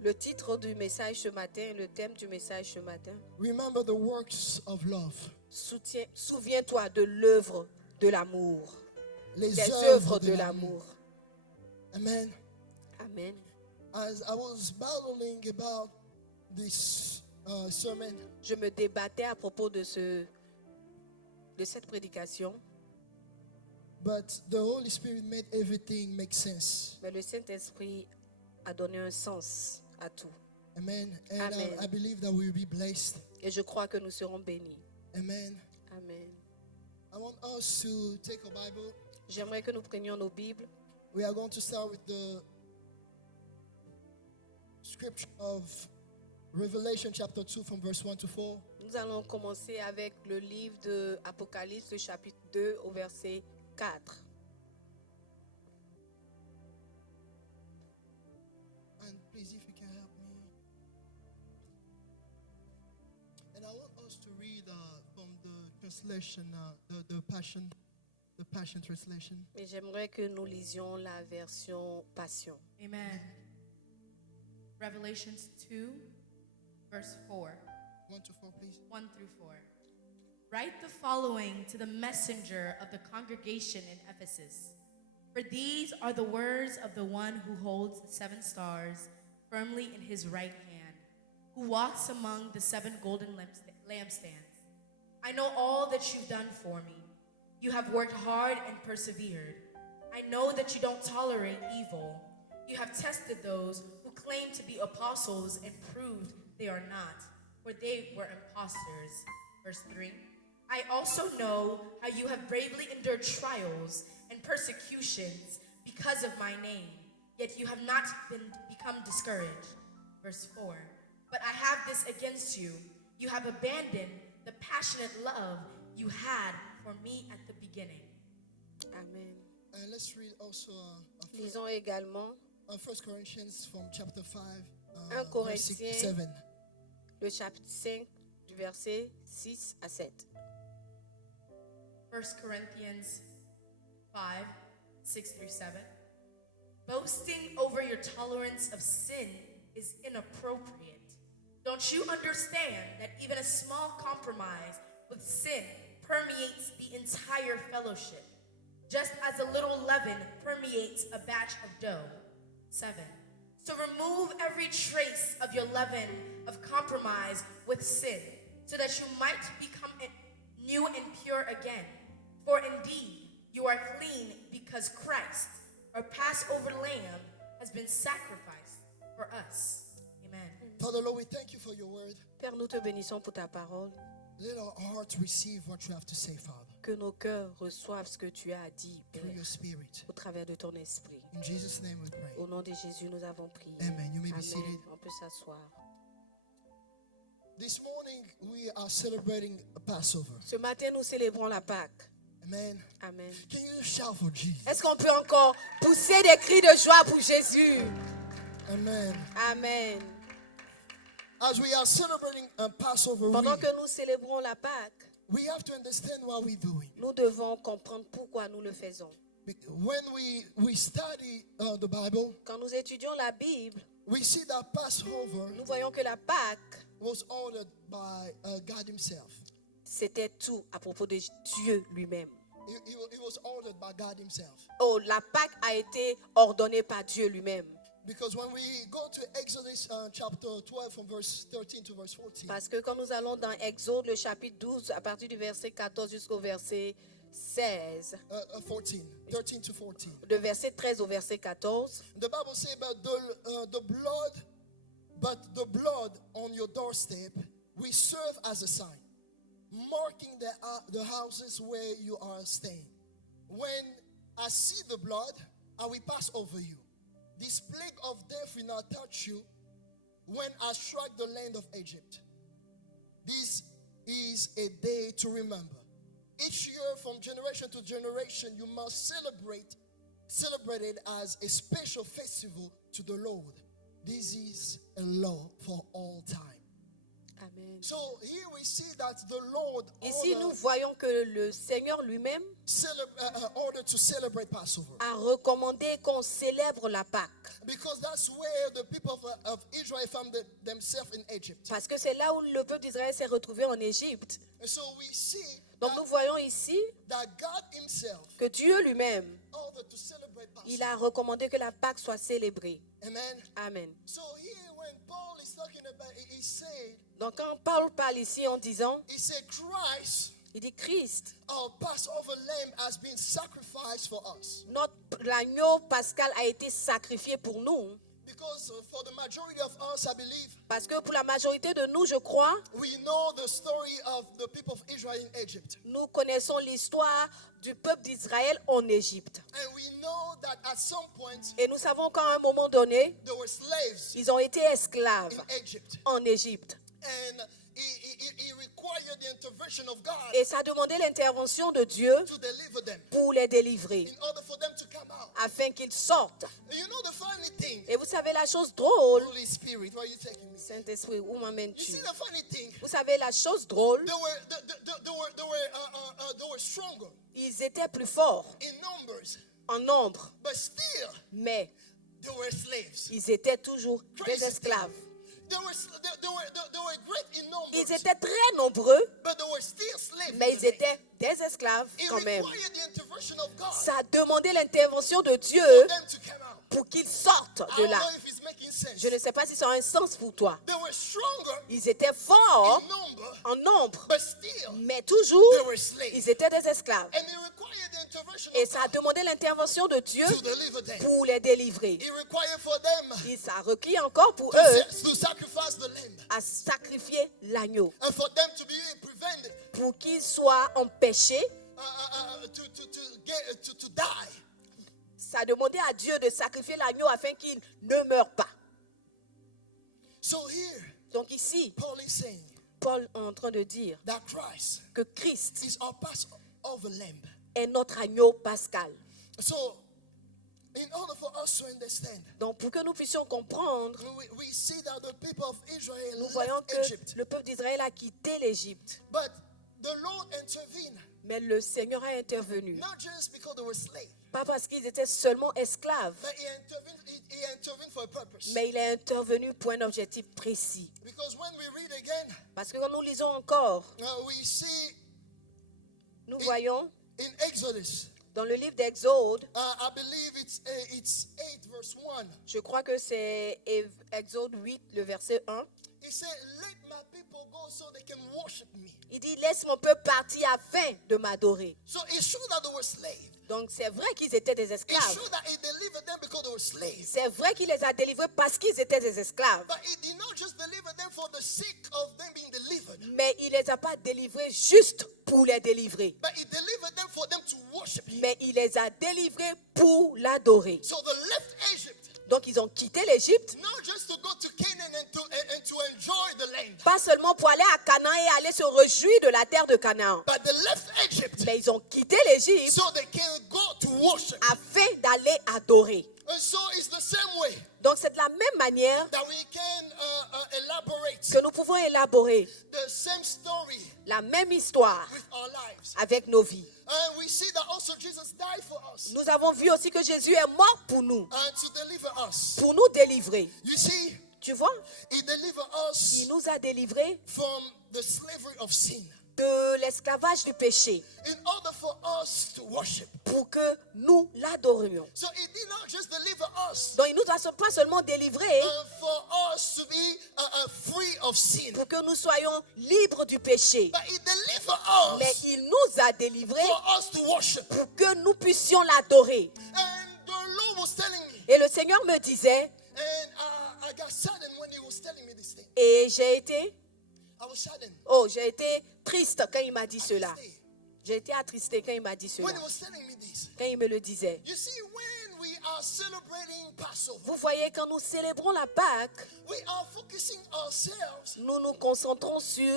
Le titre du message ce matin, le thème du message ce matin. Remember the works of love. Souviens-toi de l'œuvre de l'amour. Les Des œuvres œuvres de de l'amour. l'amour. Amen. Amen. As I was battling about this sermon, Je me débattais à propos de cette prédication, but the Holy Spirit made everything make sense. mais le Saint-Esprit a donné un sens à tout. Amen. And Amen. I believe that we will be blessed. Et je crois que nous serons bénis. Amen. Amen. I want us to take a Bible. J'aimerais que nous prenions nos Bibles. We are going to start with the scripture of Revelation chapter 2 from verse 1 to 4. Nous allons commencer avec le livre de Apocalypse, le chapitre 2 au verset 4. And please, if you can help me. And I want us to read from the translation, the Passion translation. Et j'aimerais que nous lisions la version Passion. Amen. Revelations 2, verse 4, 1 to 4, please. 1 through 4. Write the following to the messenger of the congregation in Ephesus. For these are the words of the one who holds the 7 stars firmly in his right hand, who walks among the 7 golden lampstands. I know all that you've done for me. You have worked hard and persevered. I know that you don't tolerate evil. You have tested those who claim to be apostles and proved they are not, for they were impostors. Verse 3. I also know how you have bravely endured trials and persecutions because of my name, yet you have not become discouraged. Verse 4. But I have this against you. You have abandoned the passionate love you had for me at the beginning. Amen. And let's read also Lisons également 1 Corinthians from chapter 5, 1 verse 6 Corinthiens, 7. le chapitre 5 du verset 6 à 7. 1 Corinthians 5, 6 through 7. Boasting over your tolerance of sin is inappropriate. Don't you understand that even a small compromise with sin permeates the entire fellowship, just as a little leaven permeates a batch of dough? 7. So remove every trace of your leaven of compromise with sin, so that you might become new and pure again. For indeed, you are clean because Christ, our Passover lamb, has been sacrificed for us. Amen. Father Lord, we thank you for your word. Père, nous te bénissons pour ta parole. Let our hearts receive what you have to say, Father, Que nos cœurs reçoivent ce que tu as à dire, Père, through your spirit. au travers de ton esprit. In Jesus' name we pray. Au nom de Jésus, nous avons prié. Amen. You may be Amen. seated. On peut s'asseoir. This morning we are celebrating a Passover. Ce matin, nous célébrons la Pâque. Amen. Amen. Can you shout for Jesus? Est-ce qu'on peut encore pousser des cris de joie pour Jésus? Amen. Amen. As we are celebrating a Passover, Pendant que nous célébrons la Pâque, we have to understand what we're doing. nous devons comprendre pourquoi nous le faisons. When we study the Bible, Quand nous étudions la Bible, we see that Passover nous voyons que la Pâque, was ordered by God Himself. c'était tout à propos de Dieu lui-même. It was ordered by God Himself. Oh, la Pâque a été ordonnée par Dieu lui-même. Because when we go to Exodus chapter 12 from verse 13 to verse 14, Parce que quand nous allons dans Exode, le chapitre 12, à partir du verset 14 jusqu'au verset 16, 13 to 14, de verset 13 au verset 14, the Bible says about the blood on your doorstep will serve as a sign, marking the houses where you are staying. When I see the blood, I will pass over you. This plague of death will not touch you when I strike the land of Egypt. This is a day to remember. Each year from generation to generation, you must celebrate it as a special festival to the Lord. This is a law for all time. Amen. So here we see that the Lord Ici, nous voyons que le Seigneur lui-même ordered to celebrate Passover. a recommandé qu'on célèbre la Pâque. Because that's where the people of Israel found themselves in Egypt. Parce que c'est là où le peuple d'Israël s'est retrouvé en Égypte. And so we see Donc nous voyons ici that God himself que Dieu lui-même, ordered to celebrate Passover. il a recommandé que la Pâque soit célébrée. Amen. Amen. So here when Paul is talking about it, Donc quand Paul parle ici en disant, he said Christ, il dit Christ, our Passover lamb, has been sacrificed for us. l'agneau pascal a été sacrifié pour nous. Because for the majority of us, I believe, Parce que pour la majorité de nous, je crois, we know the story of the people of Israel in Egypt. nous connaissons l'histoire du peuple d'Israël en Égypte. And we know that at some point, Et nous savons qu'à un moment donné, there were slaves ils ont été esclaves in Egypt. en Égypte. And he required the intervention of God Et ça demandait l'intervention de Dieu to deliver them, pour les délivrer, in order for them to come out. afin qu'ils sortent. And you know the funny thing, Et vous savez la chose drôle, Holy Spirit, where are you taking me? Saint-Esprit, où You m'amènes-tu? see the funny thing, Vous savez la chose drôle, they were stronger ils étaient plus forts in numbers, en nombre, but still mais they were slaves. ils étaient toujours des Crazy esclaves. thing. They were great in numbers, Ils étaient très nombreux, but they were still slaves. mais in ils the name. étaient des esclaves It quand même. required the intervention of God Ça a demandé l'intervention de Dieu for them to come out. pour qu'ils sortent I de don't là. know if it's making sense. Je ne sais pas si ça a un sens pour toi. They were stronger Ils étaient forts in number, en nombre, but still mais toujours, they were slaves. ils étaient des esclaves. And it required the intervention Et of ça a God demandé l'intervention de Dieu to deliver them. pour les délivrer. It required for them Et ça a requis encore pour eux to sacrifice the lamb à sacrifier l'agneau and for them to be prevented pour qu'ils soient empêchés. to die. Ça a demandé à Dieu de sacrifier l'agneau afin qu'il ne meure pas. So here, Donc ici, Paul is saying Paul est en train de dire that Christ que Christ is our Passover lamb. est notre agneau pascal. So, in order for us to understand, Donc pour que nous puissions comprendre, we see that the people of Israel nous voyons left que Egypt, le peuple d'Israël a quitté l'Égypte. but the Lord intervened, Mais le Seigneur a intervenu. not just because they were slaves, Pas parce qu'ils étaient seulement esclaves, but he intervened for a purpose. mais il est intervenu pour un objectif précis. Because when we read again, Parce que quand nous lisons encore, we see nous voyons in Exodus, dans le livre d'Exode, I believe it's 8 verse 1. je crois que c'est Exode 8, le verset 1. He said, let my people go so they can worship me. Il dit, laisse mon peuple partir afin de m'adorer. So it's true that they were slaves. Donc c'est vrai qu'ils étaient des It's esclaves. true that he delivered them because they were slaves. C'est vrai qu'il les a délivrés parce qu'ils étaient des esclaves. But he did not just deliver them for the sake of them being delivered. Mais il les a pas délivrés juste pour les délivrer. But he delivered them for them to worship him. Mais il les a délivrés pour l'adorer. So they left Egypt, Donc ils ont quitté l'Égypte, not just to go to Canaan and to enjoy the land. pas seulement pour aller à Canaan et aller se réjouir de la terre de Canaan. But they left Egypt Mais ils ont quitté l'Égypte so they can go to worship. afin d'aller adorer. And so it's the same way Donc c'est de la même manière that we can elaborate que nous pouvons élaborer the same story la même histoire with our lives. avec nos vies. And we see that also Jesus died for us Nous avons vu aussi que Jésus est mort pour nous, and to deliver us. pour nous délivrer. You see, Tu vois, he delivered us il nous a délivrés from the slavery of sin de l'esclavage du péché in order for us to worship. pour que nous l'adorions. So he did not just deliver us Donc il nous a pas seulement délivrés for us to be free of sin, pour que nous soyons libres du péché, but he delivered mais us il nous a délivrés for us to worship. pour que nous puissions l'adorer. And the Lord was telling me, Et le Seigneur me disait, and I got saddened when he was telling me this thing. et I was saddened. j'ai été triste quand il m'a dit cela. J'ai été attristé quand il m'a dit cela, When he was telling me this. quand il me le disait. You see, when we are celebrating Passover, Vous voyez, quand nous célébrons la Pâque, we are focusing ourselves nous nous concentrons sur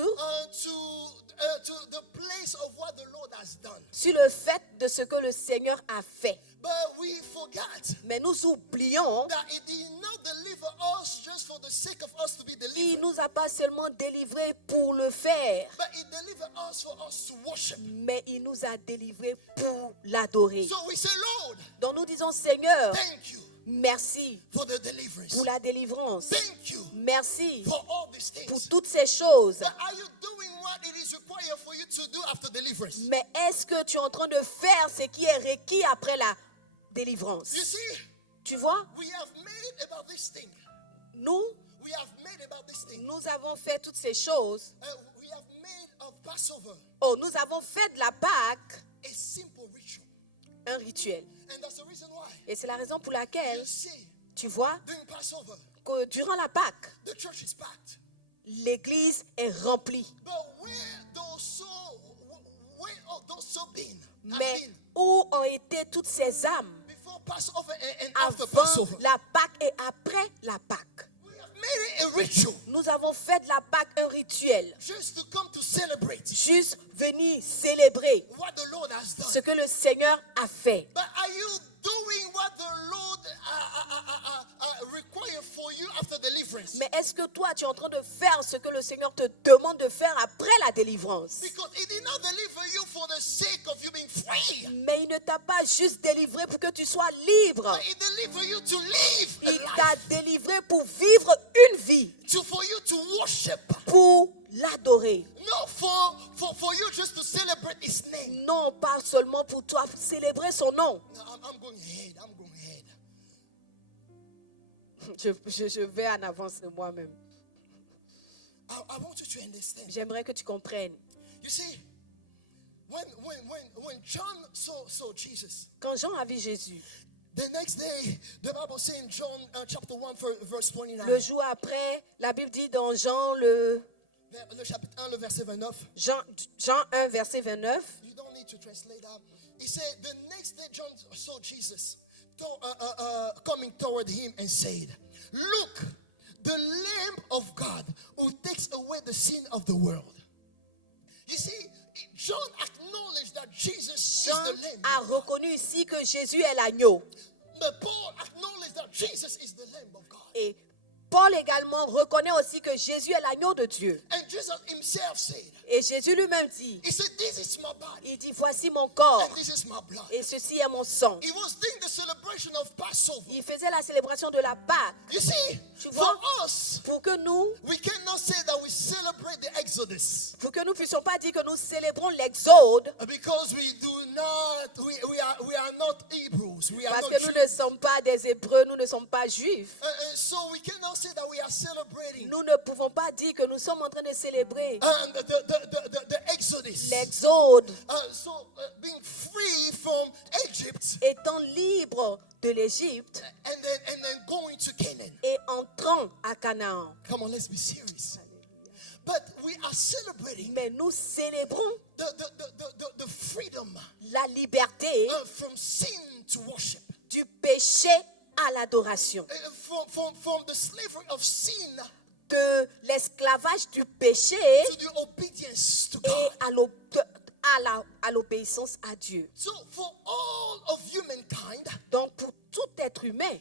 to the place of what the Lord has done. le fait de ce que le Seigneur a fait. But we forgot Mais nous oublions that He did not deliver us just for the sake of us to be Il delivered, nous a pas seulement délivrés pour le faire, but He delivered us for us to worship. mais il nous a délivrés pour l'adorer. So we say, Lord, Donc nous disons, Seigneur, thank you merci for the deliverance. pour la délivrance. Thank you Merci for all these pour things. toutes ces choses. But are you doing what it is required for you to do after deliverance? Mais est-ce que tu es en train de faire ce qui est requis après la délivrance? You see, Tu vois, we have made about this thing. nous avons fait toutes ces choses. We have made of Passover Oh, nous avons fait de la Pâque a simple ritual. un rituel. And that's the reason why Et c'est la raison pour laquelle, you see, tu vois, during Passover, que durant la Pâque, the church is packed. l'église est remplie. But where those souls been? Have Mais been où ont été toutes ces âmes before Passover and after avant Passover? la Pâque et après la Pâque? We have made it a ritual Nous avons fait de la Pâque un rituel. just to come to celebrate Juste venir célébrer what the Lord has done. ce que le Seigneur a fait. But are you doing what the Lord requires for you after deliverance? Mais est-ce que toi, tu es en train de faire ce que le Seigneur te demande de faire après la délivrance? Because He did not deliver you for the sake of you being free. Mais il ne t'a pas juste délivré pour que tu sois libre. But He delivered you to live a Il t'a life, délivré pour vivre une vie, for you to worship. pour l'adorer. No, for you just to celebrate His name. Non pas seulement pour toi célébrer son nom. Now, I'm going ahead. I'm going ahead. Je vais en avance de moi-même. I want you to understand. J'aimerais que tu comprennes. You see, when John saw Jesus, Quand Jean a vu Jésus, the next day, the Bible says in John chapter 1, verse 29, le jour après, la Bible dit dans Jean, le chapitre 1, le verset 29, Jean 1, verset 29, you don't need to translate that. He said, the next day John saw Jesus coming toward him and said, look, the Lamb of God who takes away the sin of the world. You see, John acknowledged that Jesus Jean is the Lamb. a reconnu ici que Jésus est l'agneau. But Paul acknowledged that Jesus is the Lamb of God. Et Paul également reconnaît aussi que Jésus est l'agneau de Dieu. And Jesus himself said, Et Jésus lui-même dit, he said, this is my body il dit, voici mon corps and this is my blood. et ceci est mon sang. He was doing the celebration of Passover. Il faisait la célébration de la Pâque. You see, Tu for vois? us, Pour que nous, we cannot say that we celebrate the Exodus ne puissions pas dire que nous célébrons l'Exode, because we do not, we are not Hebrews. We are parce not que nous Jews. ne sommes pas des Hébreux, nous ne sommes pas Juifs. So we cannot say that we are celebrating Nous ne pouvons pas dire que nous sommes en train de célébrer the Exodus. l'Exode, Being free from Egypt étant libre de l'Égypte and then going to Canaan. et entrant à Canaan. Come on, let's be serious. But we are celebrating Mais nous célébrons the freedom la liberté from sin to worship. du péché à l'adoration, From the slavery of sin de l'esclavage du péché to the obedience to et God. à l'obéissance à Dieu. So for all of humankind, Donc pour tout être humain,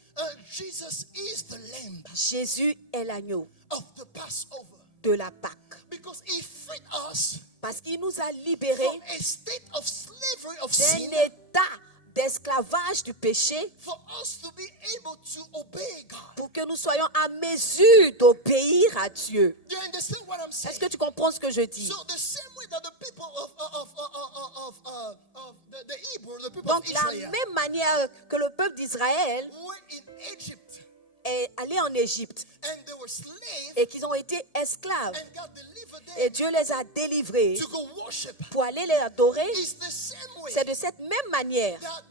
Jesus is the Lamb Jésus est l'agneau of the Passover de la Pâque. because He freed us Parce qu'il nous a libérés from a state of slavery of sin d'un état d'esclavage du péché for us to be able to obey God. pour que nous soyons à mesure d'obéir à Dieu. Do you understand what I'm saying? Est-ce que tu comprends ce que je dis? So the same way that the people of the Hebrew, the people Donc of la Israel même manière que le peuple d'Israël were in Egypt est allé en Égypte and they were slaves et qu'ils ont été esclaves and God delivered them et Dieu les a délivrés to go worship. pour aller les adorer, It's the same way c'est de cette même manière that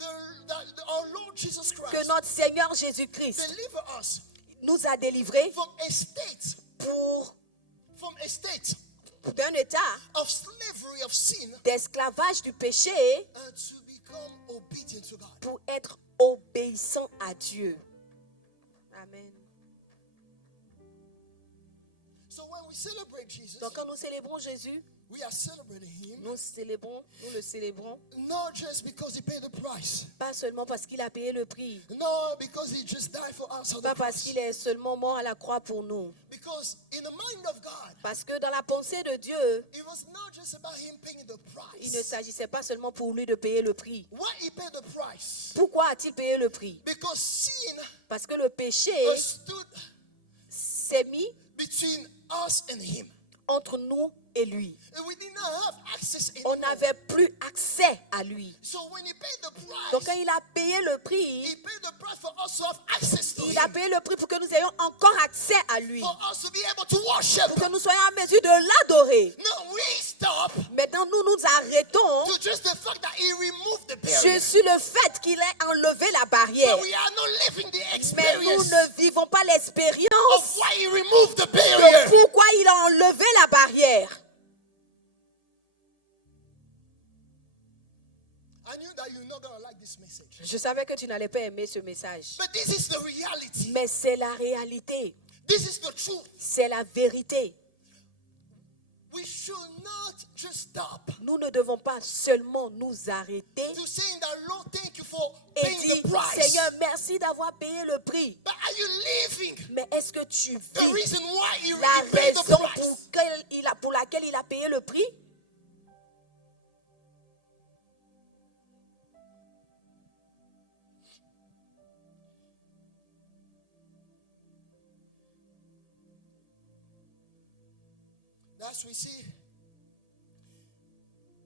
our Lord Jesus que Christ notre Seigneur Jésus-Christ delivered us nous a délivrés from a state d'un état of slavery of sin d'esclavage du péché to become obedient to God. pour être obéissant à Dieu. Amen. So when we celebrate Jesus, Donc quand nous célébrons Jésus, We are celebrating him Nous le célébrons, not just because he paid the price, pas seulement parce qu'il a payé le prix, not because he just died for us on the pas parce cross. qu'il est seulement mort à la croix pour nous. Because in the mind of God, Parce que dans la pensée de Dieu, it was not just about him paying the il ne price. s'agissait pas seulement pour lui de payer le prix. Why he paid the price? Pourquoi a-t-il payé le prix? Because sin Parce que le péché stood s'est mis between us and him. entre nous et lui. And we did not have access On anymore. n'avait plus accès à lui. So when he paid the Donc quand price, il a payé le prix, he paid the price for us to have access to il a him. payé le prix pour que nous ayons encore accès à lui. For us to be able to worship. Pour que nous soyons en mesure de l'adorer. No, we stop Maintenant, nous nous arrêtons to just the fact that he removed the barrier. sur le fait qu'il ait enlevé la barrière. But we are not living the Mais nous experience ne vivons pas l'expérience of why he removed the de barrier. pourquoi il a enlevé la barrière. I knew that you're not going to like this message. Je savais que tu n'allais pas aimer ce message. But this is the reality. Mais c'est la réalité. This is the truth. C'est la vérité. We should not just stop Nous ne devons pas seulement nous arrêter to saying that, Lord, thank you for et paying dire, the price. Seigneur, merci d'avoir payé le prix. But are you living Mais est-ce que tu the vis reason why he la really paid the raison price? pour laquelle il a payé le prix? As we see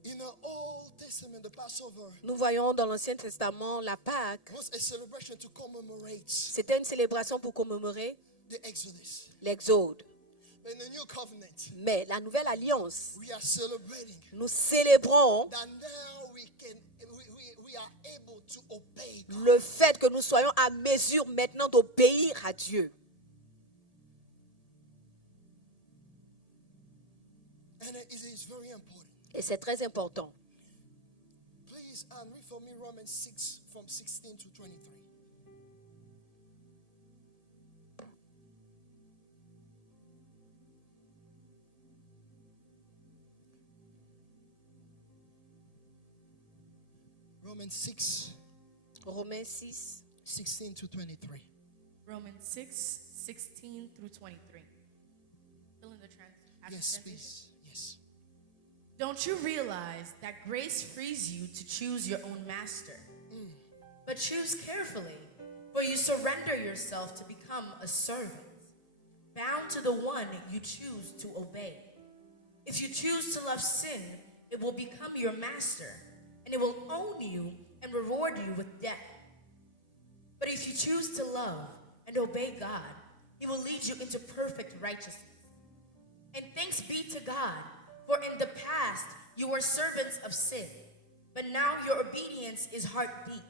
in the Old Testament, the Passover Nous voyons dans l'Ancien Testament la Pâque. was a celebration to commemorate C'était une célébration pour commémorer the Exodus. l'Exode. In the New Covenant, Mais la nouvelle alliance, we are celebrating nous célébrons that now we are able to obey God. le fait que nous soyons à mesure maintenant d'obéir à Dieu. And it is very important. Et c'est très important. Please read for me Romans 6 from 16 to 23. Romans 6, Romains 6, 16 to 23. Romans 6, 16 through 23. Fill in the Yes, translation. please. Yes. Don't you realize that grace frees you to choose your own master? But choose carefully, for you surrender yourself to become a servant, bound to the one you choose to obey. If you choose to love sin, it will become your master, and it will own you and reward you with death. But if you choose to love and obey God, He will lead you into perfect righteousness. And thanks be to God, for in the past you were servants of sin, but now your obedience is heart deep,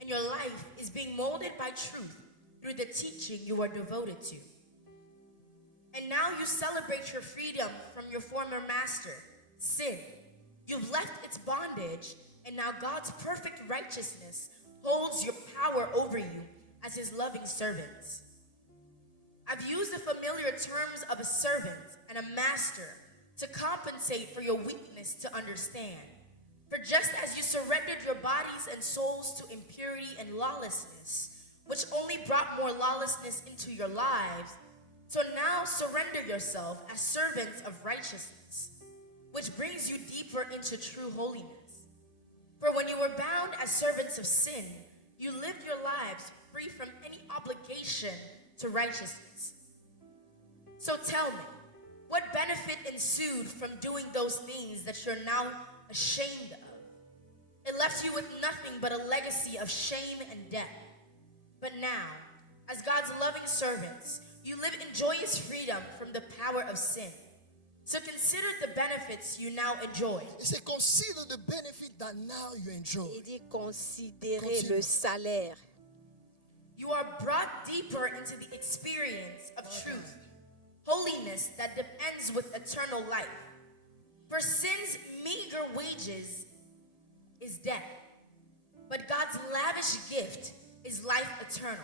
and your life is being molded by truth through the teaching you are devoted to. And now you celebrate your freedom from your former master, sin. You've left its bondage, and now God's perfect righteousness holds your power over you as His loving servants. I've used the familiar terms of a servant and a master to compensate for your weakness to understand. For just as you surrendered your bodies and souls to impurity and lawlessness, which only brought more lawlessness into your lives, so now surrender yourself as servants of righteousness, which brings you deeper into true holiness. For when you were bound as servants of sin, you lived your lives free from any obligation to righteousness. So tell me, what benefit ensued from doing those things that you're now ashamed of? It left you with nothing but a legacy of shame and death. But now, as God's loving servants, you live in joyous freedom from the power of sin. So consider the benefits you now enjoy. It says, consider the benefit that now you enjoy. il dit considérez le salaire. You are brought deeper into the experience of truth, holiness that ends with eternal life. For sin's meager wages is death, but God's lavish gift is life eternal,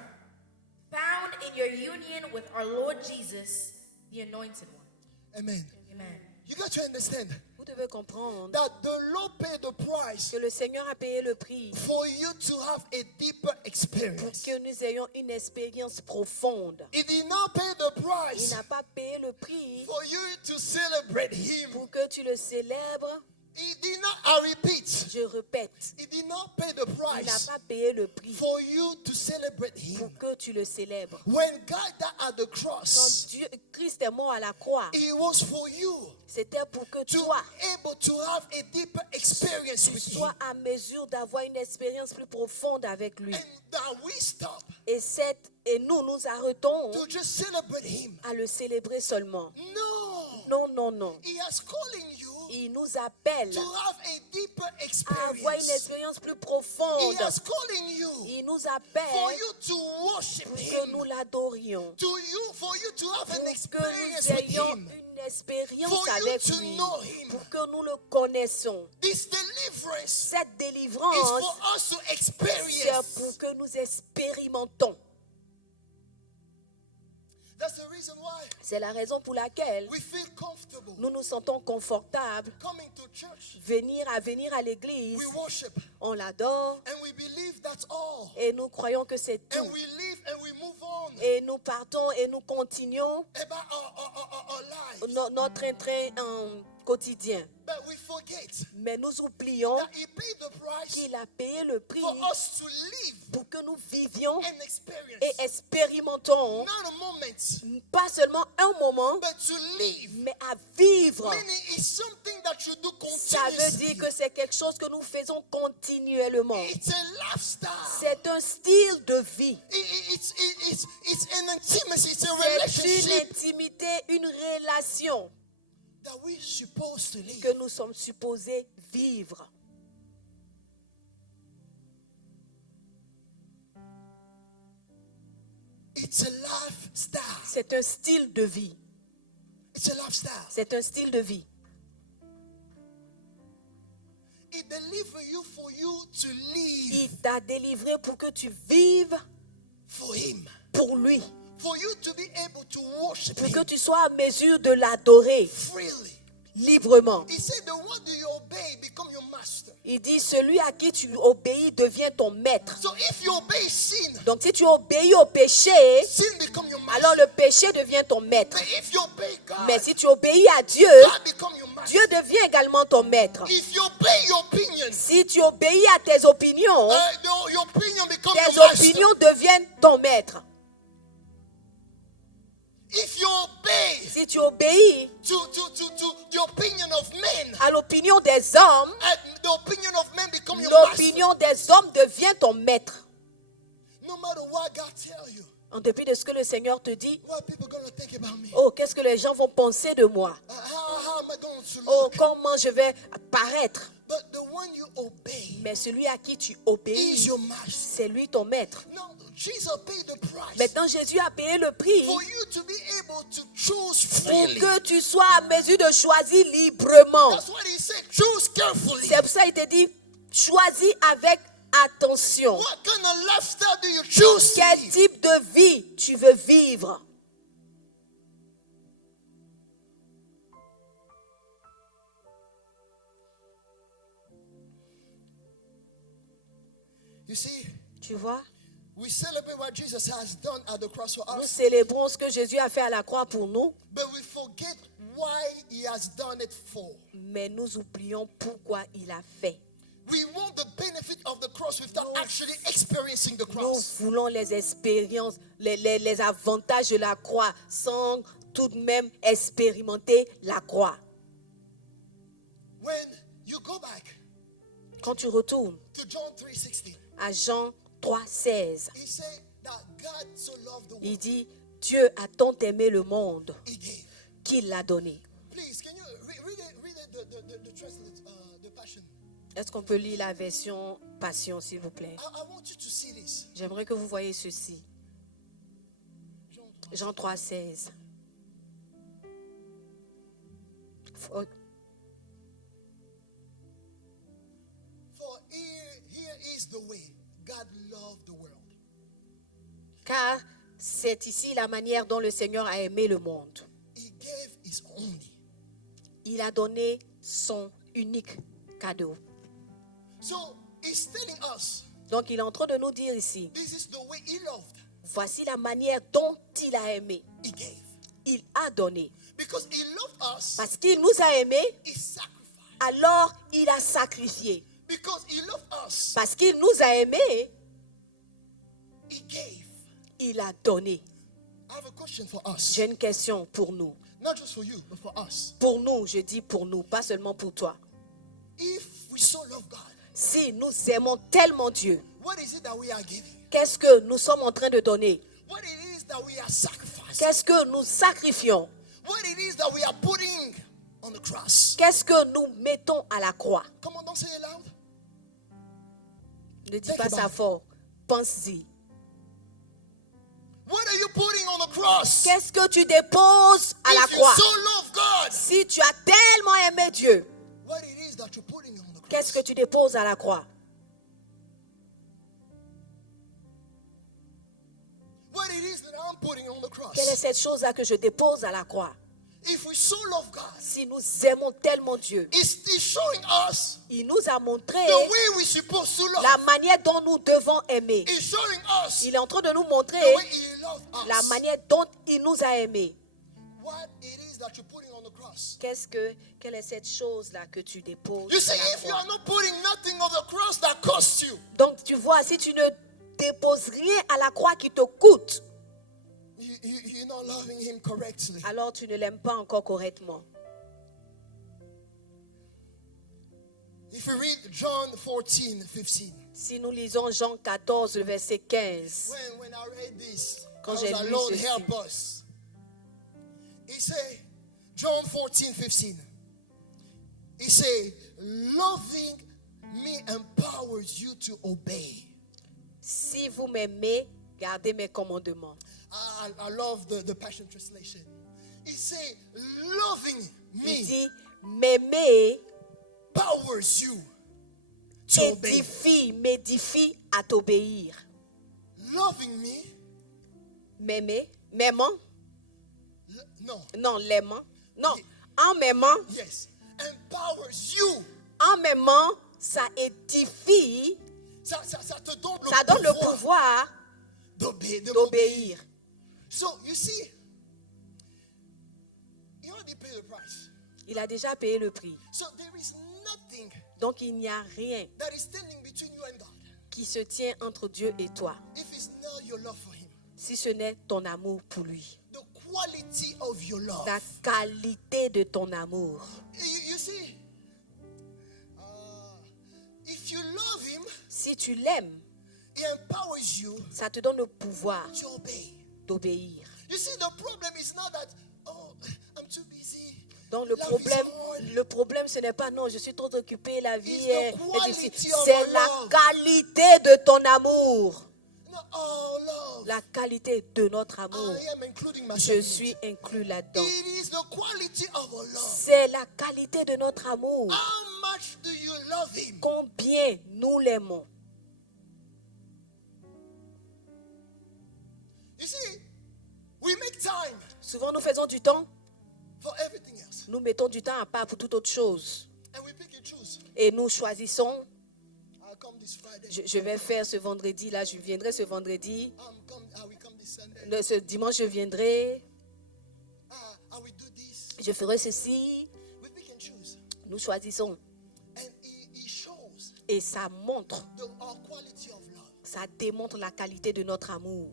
found in your union with our Lord Jesus, the Anointed One. Amen. Amen. You got to understand Vous devez comprendre that the Lord paid the price que le Seigneur a payé le prix for you to have a deeper pour experience. que nous ayons une expérience profonde. He did not pay the Il price n'a pas payé le prix for you to celebrate Him. pour que tu le célèbres. He did not, I repeat, Je répète, He did not pay the il n'a price pas payé le prix for you to celebrate Him. pour que tu le célèbres. When God died at the Quand cross, Christ est mort à la croix, it was for you c'était pour que to toi, be able to have a deeper experience tu with Him. sois à mesure d'avoir une expérience plus profonde avec lui. And that we stop Et nous arrêtons to just celebrate Him. à le célébrer seulement. No. Non, non, non. He is calling you Il nous appelle to have a deeper à avoir une experience. expérience plus He profonde. is calling you Il nous for appelle you to worship pour que nous Him. l'adorions. For you to have an Pour que experience nous with ayons Him. une expérience For you avec to lui. know Him. Pour que nous le connaissons. This deliverance Cette is délivrance, for us to c'est experience. pour que nous expérimentons. That's the reason why C'est la raison pour laquelle we feel comfortable nous nous sentons confortables coming to church. venir à l'église. We worship On l'adore and we believe that's all. et nous croyons que c'est And tout. we live and we move on Et nous partons et nous continuons about our lives. notre train quotidien. But we forget Mais nous oublions that He paid the price qu'il a payé le prix for us to live pour que nous vivions and experience. et expérimentons Not a moment, pas seulement un moment, but to live. mais à vivre. Meaning it's something that you do Ça veut dire continuously. que c'est quelque chose que nous faisons continuellement. It's a lifestyle. C'est un style de vie. It's an intimacy. It's a C'est une relationship intimité, une relation that we're supposed to live. que nous sommes supposés vivre. It's a lifestyle. C'est un style de vie. It's a lifestyle. C'est un style de vie. It delivers you for you to live Il t'a délivré pour que tu vives for Him. pour lui. For you to be able to worship Pour que Him tu sois à mesure de l'adorer freely. librement. He said, the one that you obey become your master. Il dit, celui à qui tu obéis devient ton maître. So if you obey sin, Donc si tu obéis au péché, sin become your master. alors le péché devient ton maître. But if you obey God, Mais si tu obéis à Dieu, God become your master. Dieu devient également ton maître. If you obey your opinion, Si tu obéis à tes opinions, your opinion becomes tes your master. opinions deviennent ton maître. If you obey Si tu obéis to the opinion of men, à l'opinion des hommes, the opinion of men become your master. l'opinion des hommes devient ton maître. No matter what God tell you, En dépit de ce que le Seigneur te dit, what are people going to think about me? oh, qu'est-ce que les gens vont penser de moi? How am I going to Oh, look? comment je vais paraître? But the one you obey Mais celui à qui tu is obéis, your master. c'est lui ton maître. Now, Jesus paid the price Maintenant, Jésus a payé le prix for you to be able to choose pour freely. que tu sois à mesure de choisir librement. That's what He said. Choose carefully. C'est pour ça qu'il te dit, choisis avec attention. What kind of lifestyle do you choose? Quel type de vie tu veux vivre? You see, Tu vois? we celebrate what Jesus has done at the cross for Nous us, célébrons ce que Jésus a fait à la croix pour nous, but we forget why He has done it for. mais nous oublions pourquoi il a fait. We want the benefit of the cross without actually experiencing the Nous cross. voulons les expériences, les avantages de la croix sans tout de même expérimenter la croix. When you go back Quand tu retournes to John 3:16, à Jean 3,16, He said that God so loved the il world, dit, Dieu a tant aimé le monde He gave. qu'il l'a donné. Please, can you read it, the translate, the Passion? Est-ce qu'on peut lire la version Passion, s'il vous plaît? I want you to see this. J'aimerais que vous voyez ceci. John 3. Jean 3,16. For here is the way God loved the world. Car c'est ici la manière dont le Seigneur a aimé le monde. He gave His only. Il a donné son unique cadeau. So he's telling us, Donc il est en train de nous dire ici, this is the way he loved. voici la manière dont il a aimé. He gave. Il a donné. Because he loved us, Parce qu'il nous a aimés, he sacrificed. alors il a sacrifié. Because he loved us, Parce qu'il nous a aimés, he gave. il a donné. I have a question for us. J'ai une question pour nous. Not just for you, but for us. Pour nous, je dis pour nous, pas seulement pour toi. If we so love God, Si nous aimons tellement Dieu, what is it that we are giving? qu'est-ce que nous sommes en train de donner? What it is that we are sacrificing? Qu'est-ce que nous sacrifions? What it is that we are putting on the cross? Qu'est-ce que nous mettons à la croix? Come on, don't say it loud. Ne dis Think pas about ça it. fort. Pense-y. What are you putting on the cross? Qu'est-ce que tu déposes à la If you croix? so love God, Si tu as tellement aimé Dieu, what it is that you're putting on the cross? qu'est-ce que tu déposes à la croix? What it is that I'm putting on the cross? Quelle est cette chose-là que je dépose à la croix? If we so love God, Si nous aimons tellement Dieu, it's showing us il nous a montré the way we're supposed to love. la manière dont nous devons aimer. It's showing us Il est en train de nous montrer the way He loved us. la manière dont il nous a aimés. What it is that you're putting on the cross. Quelle est cette chose-là que tu déposes You à see, la if you croix? are not putting nothing on the cross that costs you, Donc tu vois, si tu ne déposes rien à la croix qui te coûte, you're not loving Him correctly. alors tu ne l'aimes pas encore correctement. If you read John 14:15, Si nous lisons Jean 14, le verset 15, when I read this, Quand I j'ai was like, lu Lord, ceci. help us. He said, John 14:15. He said, loving me empowers you to obey. si vous m'aimez, gardez mes commandements. I love the Passion Translation. He said, loving Il me dit, m'aimer empowers you to obey. m'édifie à t'obéir. Loving me, M'aimant? no, Non, l'aimant. Non, en m'aimant, yes, empowers you. en m'aimant, ça édifie, Ça te donne ça donne le pouvoir d'obéir. So you see, he already paid the price. Il a déjà payé le prix. So there is nothing Donc il n'y a rien that is standing between you and God. qui se tient entre Dieu et toi, If it's not your love for Him, si ce n'est ton amour pour lui. the quality of your love. La qualité de ton amour. You see, if you love Him, Si tu l'aimes, He empowers you ça te donne le pouvoir to obey. d'obéir. You see, the problem is not that, oh, I'm too busy. Donc le Life is problème, hard. ce n'est pas non, je suis trop occupé, la vie It's the est quality difficile. of C'est your la love. qualité de ton amour. No, oh, love. La qualité de notre amour. I am including myself. Je in it. suis inclus là-dedans. It is the quality of our love. C'est la qualité de notre amour. How much do you love Him? Combien nous l'aimons. You see, we make time Souvent nous faisons du temps, for everything else. nous mettons du temps à part pour toute autre chose. And we pick and choose. Et nous choisissons, I'll come this Friday. je vais faire ce vendredi, là je viendrai ce vendredi, I will come this Sunday. ce dimanche je viendrai, I will do this. je ferai ceci. We pick and choose. Nous choisissons. And He shows Et ça montre, our quality of love. ça démontre la qualité de notre amour.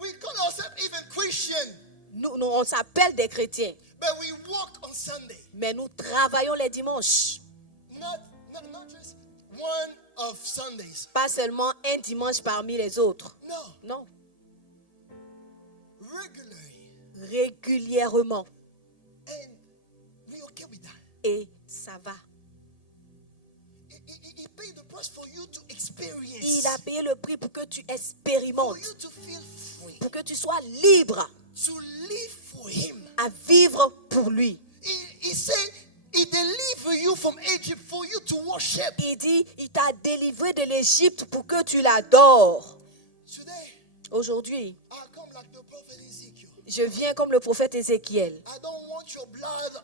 We call ourselves even Christian, Nous, on s'appelle des chrétiens, but we walk on Sunday. mais nous travaillons les dimanches. Not just one of Sundays. Pas seulement un dimanche parmi les autres. No, Non, regularly. régulièrement. And we're okay with that. Et ça va. He paid the price for you to experience. Il a payé le prix pour que tu For expérimentes, you to feel free. pour que tu sois libre To live for Him. à vivre pour lui. He said He delivered you from Egypt for you to worship. Il dit, il t'a délivré de l'Égypte pour que tu l'adores. Today, Aujourd'hui, I come like the prophet Ezekiel. Je viens comme le prophète Ézéchiel. I don't want your blood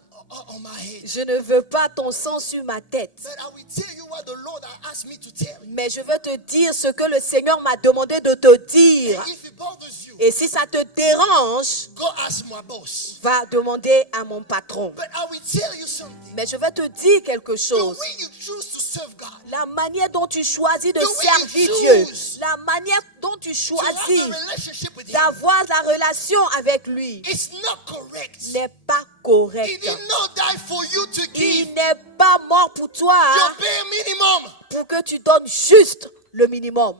on my head. Je ne veux pas ton sang sur ma tête. But I will tell you what the Lord asked me to tell you. Mais je vais te dire ce que le Seigneur m'a demandé de te dire. And if it bothers you, Et si ça te dérange, go ask my boss. va demander à mon patron. But I will tell you something. Mais je vais te dire quelque The chose. way you choose to serve God, La manière dont tu choisis de The way servir you Dieu, choose la manière dont tu to have choisis a relationship with Him, d'avoir la relation avec lui it's not correct. n'est pas He correct. did not die for you to Il give n'est pas mort pour toi your bare minimum. pour que tu donnes juste le minimum.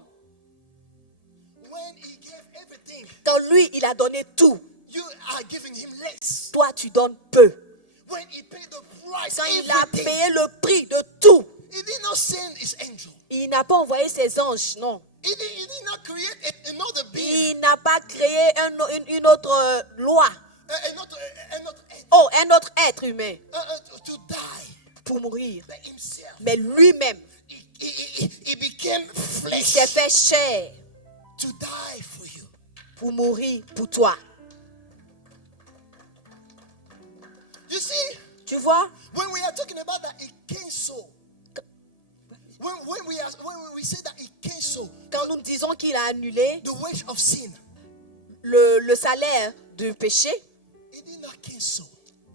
When He gave everything, Quand lui, il a donné tout, you are giving Him less. toi, tu donnes peu. When He paid the price, Quand il a everything, payé le prix de tout, He did not send His angel. il n'a pas envoyé ses anges, non. He did not create another being, Il n'a pas créé une autre loi. another Oh, un autre être humain to die. pour mourir. But Himself, Mais lui-même, he became il s'est flesh fait chair to die for you. pour mourir pour toi. You see, Tu vois? when we are talking about that, it came so. When we say that it came so, Quand nous disons qu'il a annulé the wage of sin, le salaire du péché, it did not came so.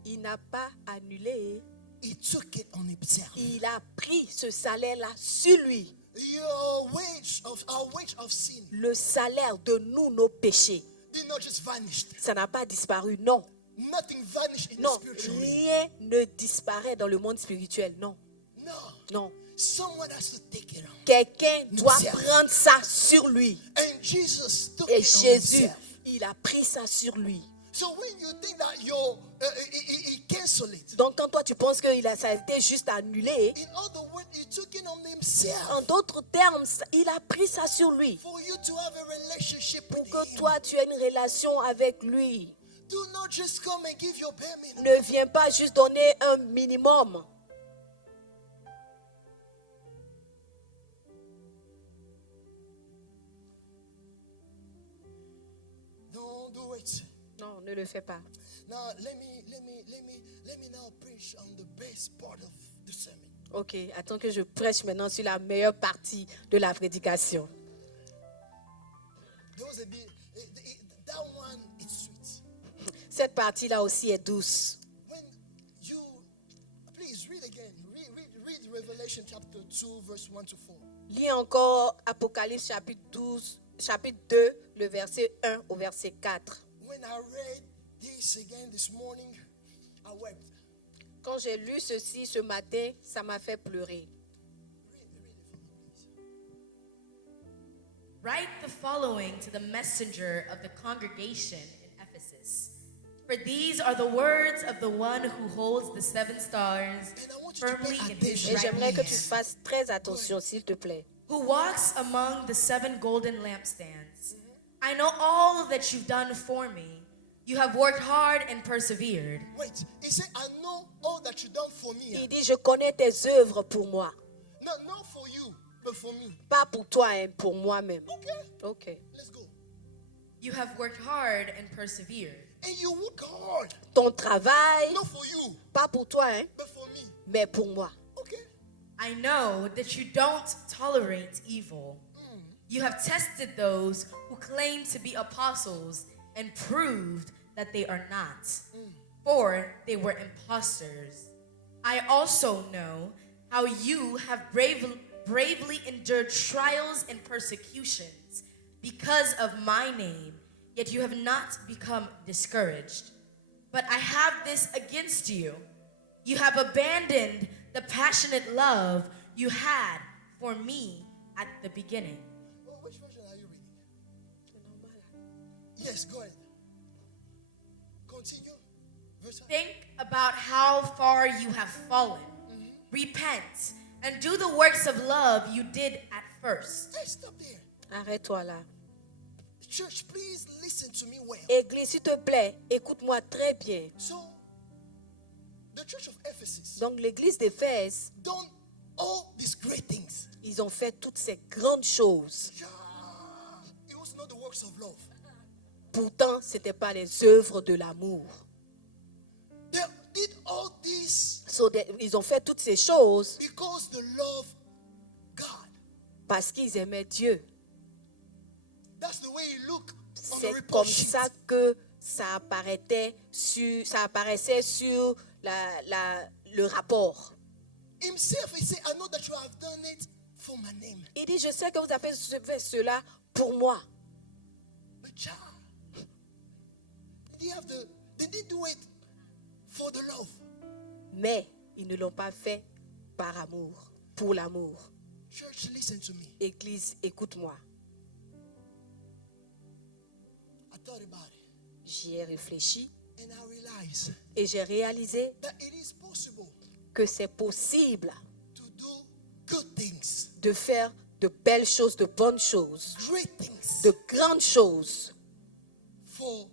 il n'a pas annulé. He took it on himself. Il a pris ce salaire-là sur lui. Our wage of sin Le salaire de nous, nos péchés. did not just vanish. Ça n'a pas disparu, non. Nothing vanished in the Non, spiritual realm. rien ne disparaît dans le monde spirituel, non. No. Non. Someone has to take it on. Quelqu'un doit Himself. prendre ça sur lui. And Jesus took Et it on Jésus, himself. il a pris ça sur lui. So when you think that he cancelled it, Donc quand toi tu penses que ça a été juste annulé, in other words, he took it on himself en d'autres termes, il a pris ça sur lui. for you to have a relationship Pour with que him. toi tu aies une relation avec lui. Do not just come and give your bare minimum. Ne viens pas juste donner un minimum. Don't do it. Non, ne le fais pas. Now let me now preach on the best part of the sermon. Ok, attends que je prêche maintenant sur la meilleure partie de la prédication. There was a bit, that one is sweet. Cette partie-là aussi est douce. When you, please read again. Read Revelation chapter 2, verse 1 to 4. Lis encore Apocalypse chapitre 2, le verset 1 au verset 4. When I read this again this morning, I wept. Quand j'ai lu ceci ce matin, ça m'a fait pleurer. Write the following to the messenger of the congregation in Ephesus. For these are the words of the one who holds the 7 stars And I want you to firmly pay in his Et attention. right j'aimerais que tu hand, fasses très attention, s'il te plaît. who walks among the 7 golden lampstands. I know all that you've done for me. You have worked hard and persevered. Wait, he said, I know all that you done for me. Il dit, je connais tes œuvres pour moi. Not for you, but for me. Pas pour toi, hein, pour moi-même. Okay, Ok. let's go. You have worked hard and persevered. And you work hard, Ton travail, not for you, pas pour toi, hein, but for me. mais pour moi. Okay? I know that you don't tolerate evil. You have tested those who claim to be apostles and proved that they are not, for they were impostors. I also know how you have bravely endured trials and persecutions because of my name, yet you have not become discouraged. But I have this against you. You have abandoned the passionate love you had for me at the beginning. Well, which version are you reading? Yes, go ahead. Continue. Verse Think about how far you have fallen. Repent and do the works of love you did at first. Hey, stop there. Arrête-toi là. Church, please listen to me well. Église, s'il te plaît, écoute-moi très bien. So, the church of Ephesus Donc l'église d'Éphèse, done all these great things. ils ont fait toutes ces grandes choses. Yeah. It was not the works of love. Pourtant, ce n'était pas les œuvres de l'amour. They did all this Ils ont fait toutes ces choses because they love God. parce qu'ils aimaient Dieu. That's the way it looked on the C'est report comme sheet. ça que ça apparaissait sur le rapport. Himself, he said, I know that you have done it for my name. Il dit, je sais que vous avez fait cela pour moi. But child, they didn't do it for the love. Mais ils ne l'ont pas fait par amour, pour l'amour. Church, listen to me. Église, écoute-moi. I thought about it J'y ai réfléchi and I realized et j'ai réalisé that it is possible que c'est possible to do good things, de faire de belles choses, de bonnes choses, great things de grandes choses for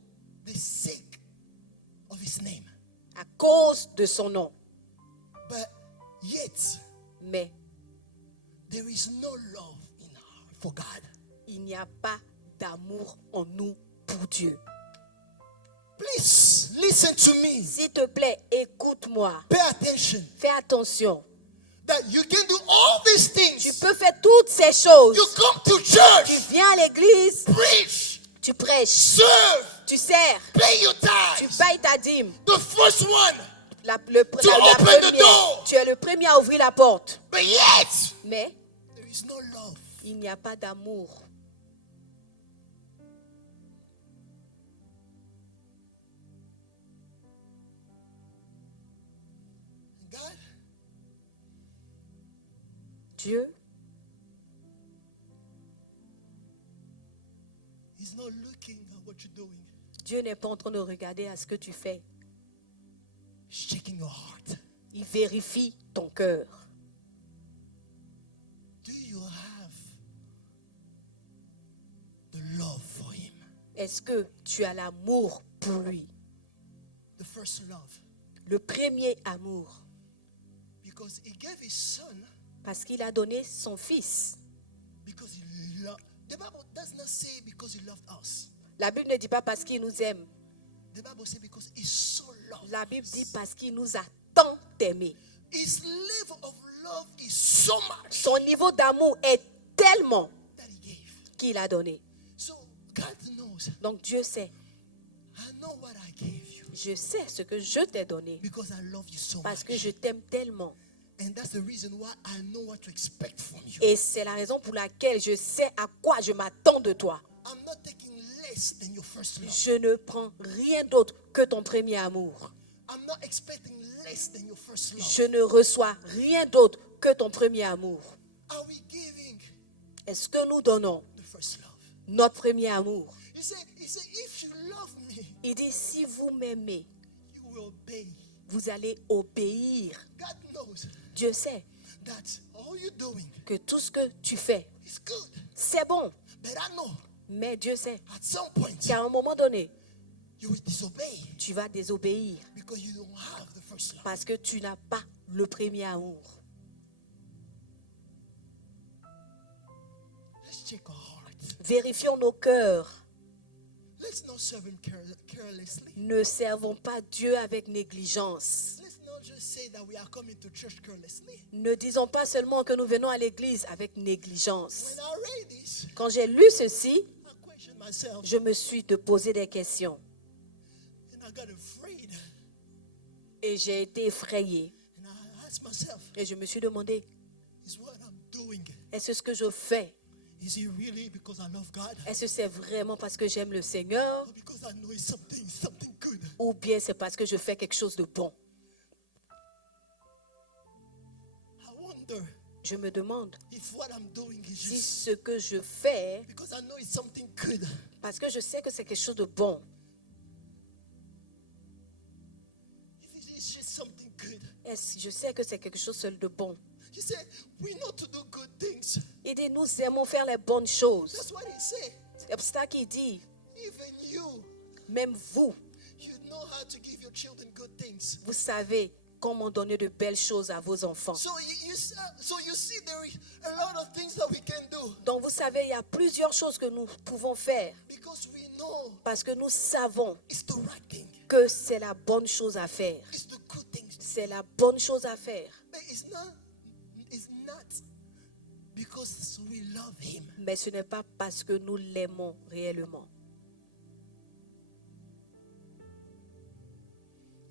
the sake of his name. à cause de son nom. But yet, Mais there is no love in our for God. il n'y a pas d'amour en nous pour Dieu. Please listen to me. S'il te plaît, écoute-moi. Pay attention. Fais attention. That you can do all these Tu things. peux faire toutes ces choses. You come to Tu church, viens à l'église, preach, tu prêches, serve, tu sers, pay your tu tithes. payes ta dîme. The first one. La open the première, door. tu es le premier à ouvrir la porte. But yet, Mais there is no love. il n'y a pas d'amour. God, Dieu, He's not looking at what you're doing. Dieu n'est pas en train de regarder à ce que tu fais. He's checking your heart. Il vérifie ton cœur. Do you have the love for Him? Est-ce que tu as l'amour pour lui? The first love. Le premier amour. Because He gave His Son Parce qu'il a donné son fils. because He loved. The Bible does not say because He loved us. La Bible ne dit pas parce qu'il nous aime. The Bible says because He so loved. La Bible dit parce qu'il nous a tant aimés. His level of love is so much Son niveau d'amour est tellement that He gave. qu'il a donné. So God knows. Donc Dieu sait. I know what I gave you Je sais ce que je t'ai donné because I love you so parce que much. je t'aime tellement. And that's the reason why I know what to expect from you. Et c'est la raison pour laquelle je sais à quoi je m'attends de toi. I'm not taking less than your first love. Je ne prends rien d'autre que ton premier amour. I'm not expecting less than your first love. Je ne reçois rien d'autre que ton premier amour. Are we giving Est-ce que nous donnons the first love? notre premier amour? He said, if you love me, Il dit, si vous m'aimez, you will obey. vous allez obéir. God knows Dieu sait that all you're doing que tout ce que tu fais, is good. c'est bon. But I know Mais Dieu sait at some point qu'à un moment donné, you will disobey tu vas désobéir because you don't have the first love. parce que tu n'as pas le premier amour. Let's check our hearts. Vérifions nos cœurs. Let's not serve Him carelessly. Ne servons pas Dieu avec négligence. Let's not just say that we are coming to church carelessly. Ne disons pas seulement que nous venons à l'église avec négligence. When I read this, Quand j'ai lu ceci, I questioned myself je me suis de poser des questions and I got afraid. et j'ai été effrayée. And I asked myself, Et je me suis demandé, is what I'm doing, est-ce que ce que je fais, is it really because I love God? est-ce que c'est vraiment parce que j'aime le Seigneur Or because I know it's something good? ou bien c'est parce que je fais quelque chose de bon? I wonder Je me demande if what I'm doing is si just ce que je fais, because I know it's something good. parce que je sais que c'est quelque chose de bon, If it's just something good. je sais que c'est quelque chose seul de bon. He said, we know to do good things. Il dit, nous aimons faire les bonnes choses. That's what he said. C'est ça qu'il dit, Even you, même vous, you know how to give your children good things. vous savez comment donner de belles choses à vos enfants. So you see, there is a lot of things that we can do Donc vous savez, il y a plusieurs choses que nous pouvons faire because we know parce que nous savons it's the right thing, que c'est la bonne chose à faire. it's the good things. C'est la bonne chose à faire. But it's not because we love Him. Mais ce n'est pas parce que nous l'aimons réellement.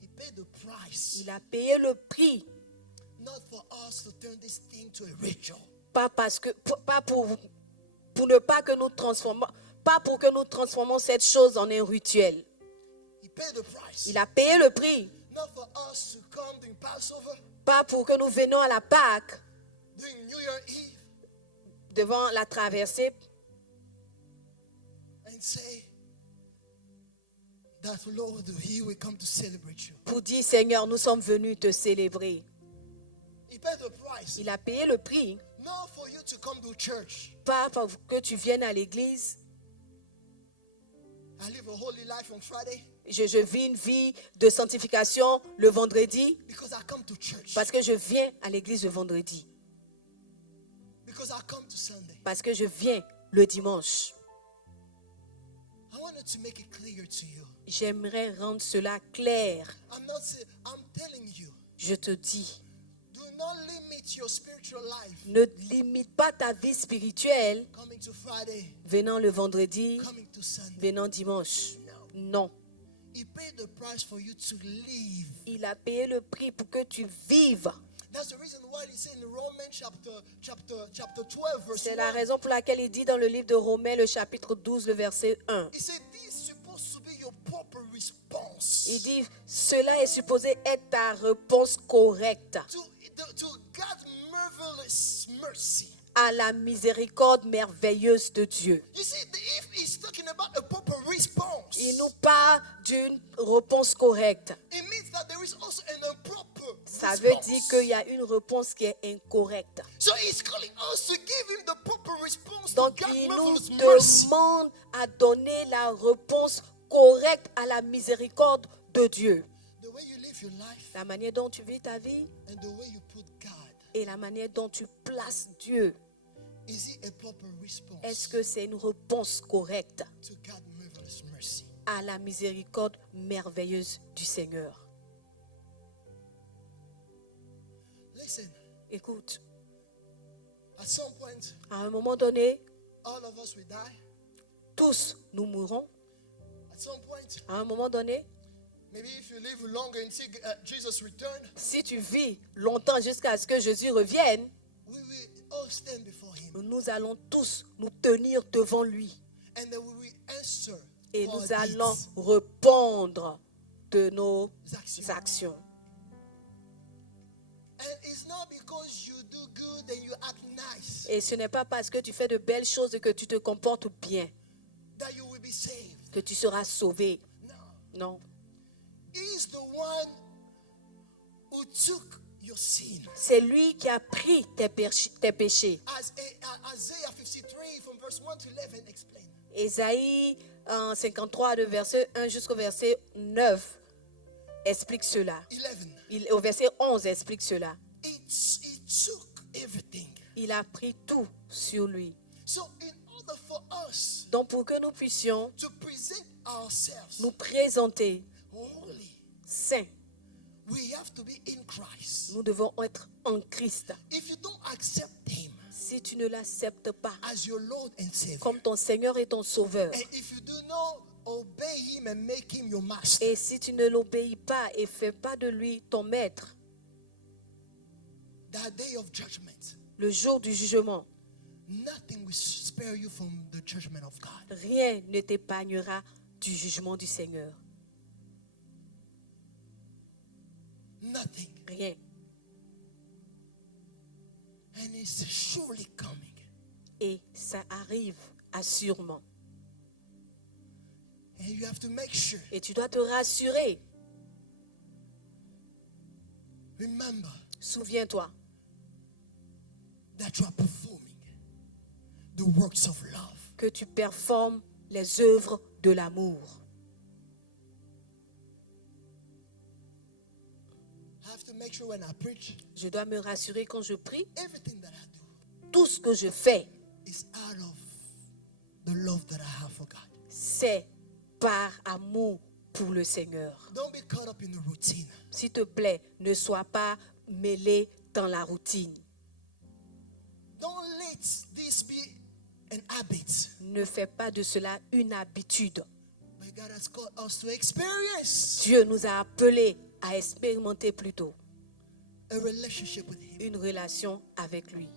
He paid the price, Il a payé le prix, not for us to turn this thing to a ritual. pas pour ne pas que nous transformons, pas pour que nous transformons cette chose en un rituel. He paid the price, Il a payé le prix, not for us to come during Passover, pas pour que nous venions à la Pâque during New Year Eve, devant la traversée and say that Lord, here we come to celebrate you. pour dire Seigneur, nous sommes venus te célébrer. He paid the price, Il a payé le prix, not for you to come to church pas pour que tu viennes à l'église. and live a holy life on Friday Je vis une vie de sanctification le vendredi because I come to church, parce que je viens à l'église le vendredi, because I come to Sunday. parce que je viens le dimanche. I wanted to make it clear to you. J'aimerais rendre cela clair. I'm telling you, Je te dis, do not limit your spiritual life ne limite pas ta vie spirituelle coming to Friday, venant le vendredi, coming to Sunday. venant dimanche. Non. He paid the price for you to live. Il a payé le prix pour que tu vives. That's the reason why he said in Romans chapter 12, verse C'est la 1, raison pour laquelle il dit dans le livre de Romains, le chapitre 12, le verset 1. he said this is supposed to be your proper response Il dit, cela est supposé être ta réponse correcte to God's marvelous mercy. à la miséricorde merveilleuse de Dieu. You see, if he's talking about a proper response, Il nous parle d'une réponse correcte. it means that there is also an improper Ça veut response. dire qu'il y a une réponse qui est incorrecte. So he's calling us to give him the proper response Donc, to God's il nous marvelous mercy. demande à donner la réponse correcte à la miséricorde de Dieu. The way you live your life La manière dont tu vis ta vie and the way you put God, et la manière dont tu places Dieu. is it a proper response Est-ce que c'est une réponse correcte to God's marvelous mercy? à la miséricorde merveilleuse du Seigneur? Listen, Écoute, at some point, à un moment donné, all of us will die. tous nous mourrons. At some point, À un moment donné, maybe if you live longer until Jesus return, si tu vis longtemps jusqu'à ce que Jésus revienne, we will all stand before him. nous allons tous nous tenir devant lui And then we will answer et for nous our allons deeds. répondre de nos actions. And it's not because you do good and you act nice Et ce n'est pas parce que tu fais de belles choses et que tu te comportes bien that you will be saved. que tu seras sauvé. No. Non. He's the one who took your sin. C'est lui qui a pris tes péchés. As Isaiah 53 from verse 1 to 11 explain. Ésaïe 53, de verset 1 jusqu'au verset 9, explique cela. 11. Au verset 11, explique cela. He took everything. Il a pris tout sur lui. So in order for us Donc pour que nous puissions to present ourselves nous présenter holy, saints, we have to be in Christ. nous devons être en Christ. If you don't accept him Si tu ne l'acceptes pas as your Lord and Savior, comme ton Seigneur et ton Sauveur, and if you do not obey him and make him your master, et si tu ne l'obéis pas et fais pas de lui ton maître, that day of judgment, le jour du jugement, nothing will spare you from the judgment of God. rien ne t'épargnera du jugement du Seigneur. Nothing. Rien. And it's surely coming. Et ça arrive assurément. And you have to make sure. Et tu dois te rassurer. Remember Souviens-toi that you are performing the works of love. que tu performes les œuvres de l'amour. I have to make sure when I preach, Je dois me rassurer quand je prie, everything that I do tout ce que je fais, is out of the love that I have for God. c'est par amour pour le Seigneur. Don't be caught up in the routine. S'il te plaît, ne sois pas mêlé dans la routine. Don't let this be an habit. Ne fais pas de cela une habitude. But God has called us to experience Dieu nous a appelés à expérimenter plutôt a relationship with Him. une relation avec lui.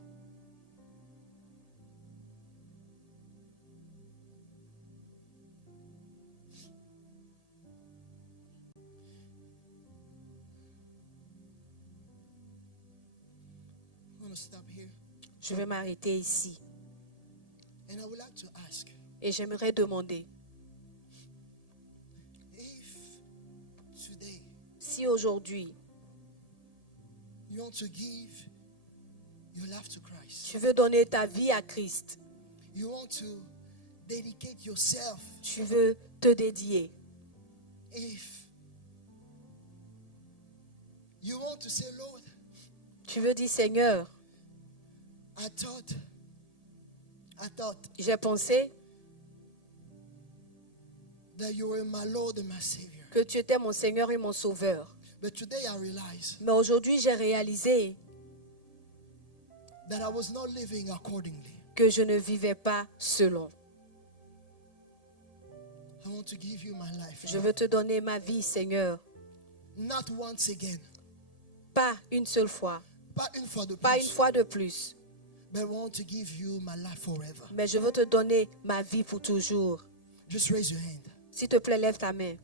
I'm going to stop here. Je vais m'arrêter ici And I would like to ask et j'aimerais demander if today si aujourd'hui you want to give your life to Christ, tu veux donner ta vie à Christ, you want to dedicate yourself, tu veux te dédier, if you want to say, Lord, tu veux dire Seigneur, I thought j'ai pensé that you were my Lord and my Savior. que tu étais mon Seigneur et mon Sauveur. But today I realize Mais aujourd'hui, j'ai réalisé that I was not living accordingly. que je ne vivais pas selon. I want to give you my life. Je veux te donner ma vie, Seigneur. Not once again, Pas une seule fois, pas une fois de pas une plus, fois de plus. but I want to give you my life forever. Mais je veux te donner ma vie pour toujours. Just raise your hand. S'il te plaît, lève ta main.